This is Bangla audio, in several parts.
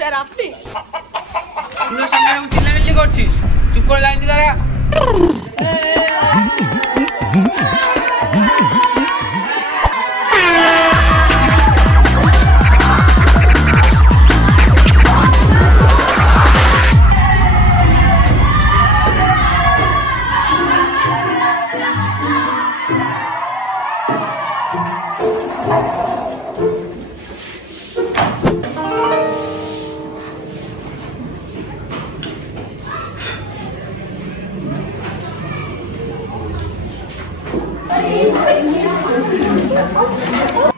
স্যার আপনি স্কুলের সামনে এরকম চিল্লামিল্লি করছিস? চুপ করে লাইন দিয়ে দাঁড়া।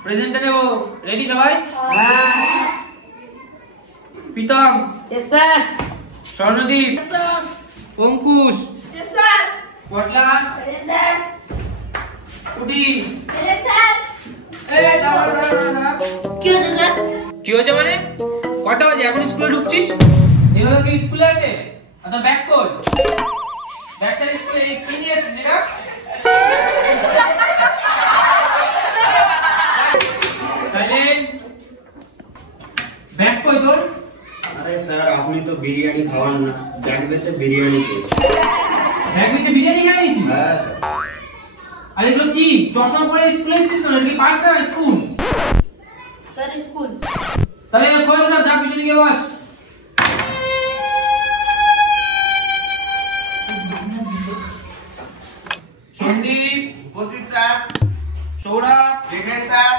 প্রেজেন্টে নেব। রেডি সবাই? Pritam, yes sir. Swarnadeep, yes sir. Ankush, yes sir. Potla, yes sir. Kuti. Yes sir. এই দাঁড়া দাঁড়া দাঁড়া। কি হচ্ছে স্যার? কি হচ্ছে মানে? কটা বাজে? এখন স্কুলে ঢুকছিস? এভাবে কি স্কুলে আসে? আচ্ছা ব্যাক কর। ব্যাক চালিয়ে স্কুলে কি নিয়ে এসেছিস এটা? সাইলেন্ট। ব্যাক কই তোর? আরে স্যার আপনি তো বিরিয়ানি খাওয়ান না, ব্যাগ বেচে বিরিয়ানি খেয়েছি। ব্যাগ বেচে বিরিয়ানি খেয়ে নিয়েছিস? হ্যাঁ স্যার। আর এগুলো কি চশমা পরে স্কুলে এসেছিস না? কি পার্ক না স্কুল? Sir school. তাহলে খোল সব, যা পিছনে গিয়ে বস। সন্দীপ, উপস্থিত sir. Sourav, present sir.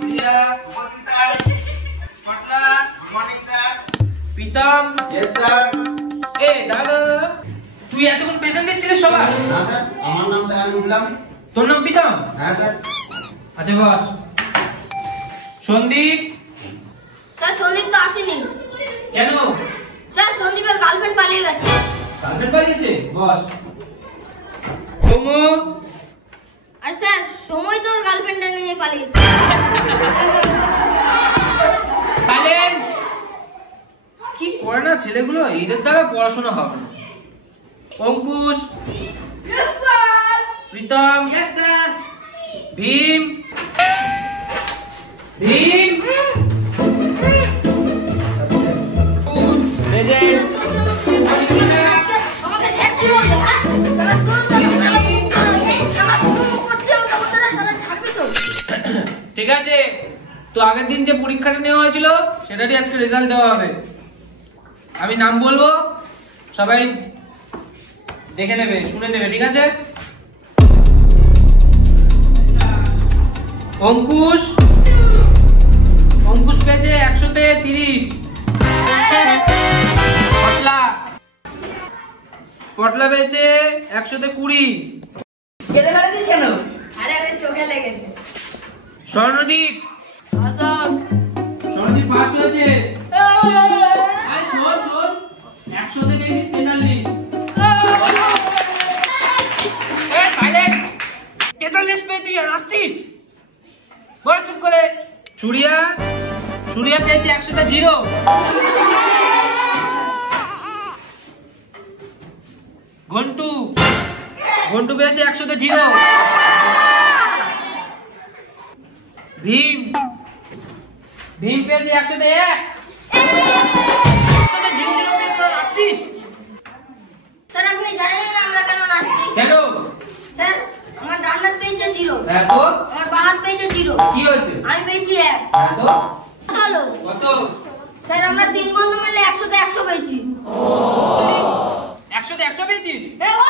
Priya, উপস্থিত sir. Potla, good morning sir. Pritam. Yes sir. এ দাদা, তুই এতক্ষণ প্রেজেন্ট দিচ্ছিলিস সবার? না স্যার, আমার নামটা আমি উঠলাম। তোর নাম প্রীতম? হ্যাঁ স্যার। আচ্ছা বস। সন্দীপ। স্যার সন্দীপ তো আসেনি। কেন? স্যার সন্দীপের গার্লফ্রেন্ড পালিয়ে গেছে। গার্লফ্রেন্ড পালিয়েছে? বস। সৌমু। আর স্যার সময় তোর গার্লফ্রেন্ডটা নিয়ে পালিয়েছে। সাইলেন্ট। কি পড়ে না ছেলেগুলো, এদের দ্বারা পড়াশোনা হবে না। Ankush, yes sir. Pritam, yes sir. Bhim, Bhim, present. আমাকে স্যার কি বলবে? হ্যাঁ তোরা ছাড়বি তো? ঠিক আছে, তো আগের দিন যে পরীক্ষাটা নেওয়া হয়েছিল সেটারই আজকে রেজাল্ট দেওয়া হবে। আমি নাম বলবো, সবাই দেখে নেবে, শুনে নেবে, ঠিক আছে? অঙ্কুশ, অঙ্কুশ পেয়েছে 100-তে 30। পটলা, পটলা পেয়েছে 100-তে 20। কেটে ফেলে দিস কেন? আরে আমি চোখে লেগেছে। স্বর্ণদীপ, আসল স্বর্ণদীপ পাস হয়েছে। আরে শোন শোন, 100-তে পেয়েছিস 43। এই সাইলেন্ট। 43 পেয়ে তুই আর আসছিস? বল চুপ করে। সূর্যা, সূর্যা পেয়েছে 100-তে 0। ঘন্টু, ঘন্টু পেয়েছে 100-তে 0। ভীম, ভীম পেয়েছে 100-তে 1। 100-তে 0 পেয়ে তোরা নাচছিস? স্যার আপনি জানেন না আমরা কেন নাচছি? কেন? স্যার আমার ডান হাত পেয়েছে 0, হ্যাঁ তো আমার বাঁ হাত পেয়েছে 0। কি হয়েছে? আমি পেয়েছি 1। হ্যাঁ তো চলো কত? স্যার আমরা 3 বন্ধু মিলে 100-তে 100 পেয়েছি। 100-তে 100 পেয়েছিস? এ ও